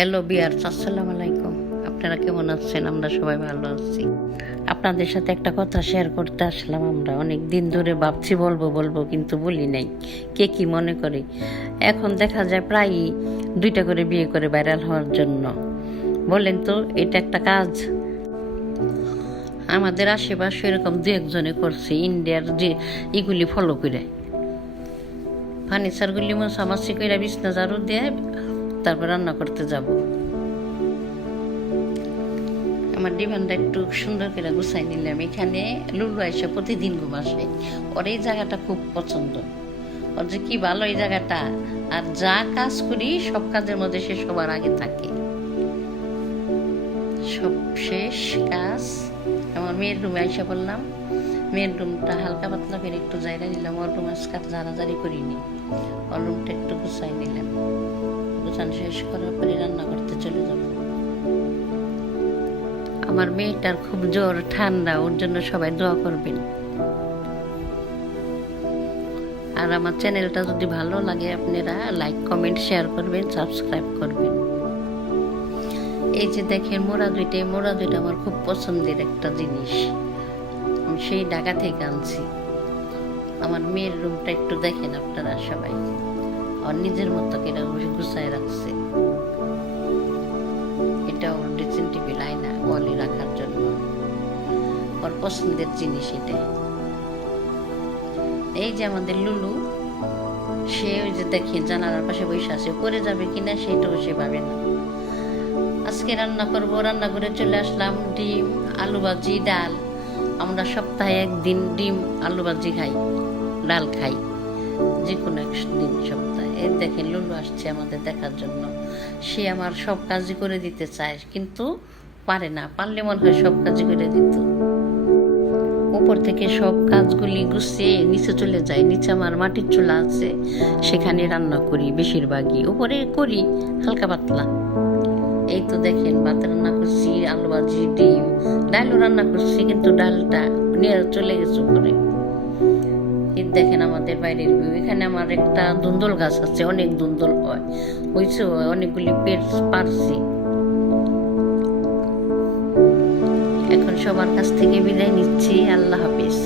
Hello বিয়ার্স, আসসালামু আলাইকুম। আপনারা কেমন আছেন? আমরা সবাই ভালো আছি। আপনাদের সাথে একটা কথা শেয়ার করতে আসলাম। আমরা অনেক দিন ধরে ভাবছি বলবো কিন্তু বলি নাই, কে কি মনে করে। এখন দেখা যায় প্রায়ই 2টা করে বিয়ে করে ভাইরাল হওয়ার জন্য। বলেন তো, এটা একটা কাজ? আমাদের আশেপাশে এরকম 2-1জনে করছে, ইন্ডিয়ার যে এগুলি ফলো করে ফার্নিচারগুলি মশামাছি করে বিছনা ঝাড়ু দিয়ে তারপর রান্না করতে যাব। আমার ডিমান্ডটা একটু সুন্দর করে গুছাই নিলাম। এখানে লুলু আইসা প্রতিদিন ঘুমাসে। ওর এই জায়গাটা খুব পছন্দ, ওর যে কি ভালো এই জায়গাটা। আর যা কাজ করি সব কাজের মধ্যে সে সবার আগে থাকে। সব শেষ কাজ আমার মেয়ের রুমে আইসা বললাম, মেয়ের রুমটা হালকা পাতলা করে একটু জায়গা নিলাম। ওর রুম আজকাল জারাজারি করিনি, ওর রুমটা একটু গুছাই নিলাম। গুছানো শেষ করার পরে রান্না করতে চলে যাব। আমার মেয়েটার খুব জ্বর, ঠান্ডা, ওর জন্য সবাই দোয়া করবেন। আর আমার চ্যানেলটা যদি ভালো লাগে আপনারা লাইক, কমেন্ট, শেয়ার করবেন, সাবস্ক্রাইব করবেন। এই যে দেখেন মোড়া দুইটা আমার খুব পছন্দের একটা জিনিস। আমি সেই ঢাকা থেকে আনছি। আমার মেয়ের রুমটা একটু দেখেন আপনারা সবাই, ওর নিজের মতো করে গুছায় রাখছে। এটা ওর ড্রেসিং টেবিল, আয়না ওয়ালে রাখার জন্য ওর পছন্দের জিনিস এটা। এই যে আমাদের লুলু, সে ওই যে দেখেন জানালার পাশে বসে আছে, করে যাবে কিনা সেটাও সে ভাবে না। আজকে রান্না করব, রান্না করে চলে আসলাম। ডিম, আলু ভাজি, ডাল। আমরা সপ্তাহে একদিন ডিম আলু ভাজি খাই, ডাল খাই, যে কোনো একদিন সপ্তাহে। এই দেখেন লুলু আসছে আমাদের দেখার জন্য। সে আমার সব কাজই করে দিতে চায় কিন্তু পারে না। পারলে মনে হয় সব কাজই করে দিত। উপর থেকে সব কাজগুলি গুছিয়ে নিচে চলে যায়। নিচে আমার মাটির চুলা আছে, সেখানে রান্না করি বেশিরভাগই। উপরে করি হালকা পাতলা। এই তো দেখেন ভাত রান্না করছি, আলু ভাজি, ডিম, ডালও রান্না করছি, কিন্তু ডালটা নিয়ে চলে গেছে উপরে। দেখেন আমাদের বাইরের ভিউ। এখানে আমার একটা ধুন্দল গাছ আছে, অনেক ধুন্দল হয়, হয়েছে অনেকগুলি পারছি। এখন সবার কাছ থেকে বিদায় নিচ্ছি। আল্লাহ হাফেজ।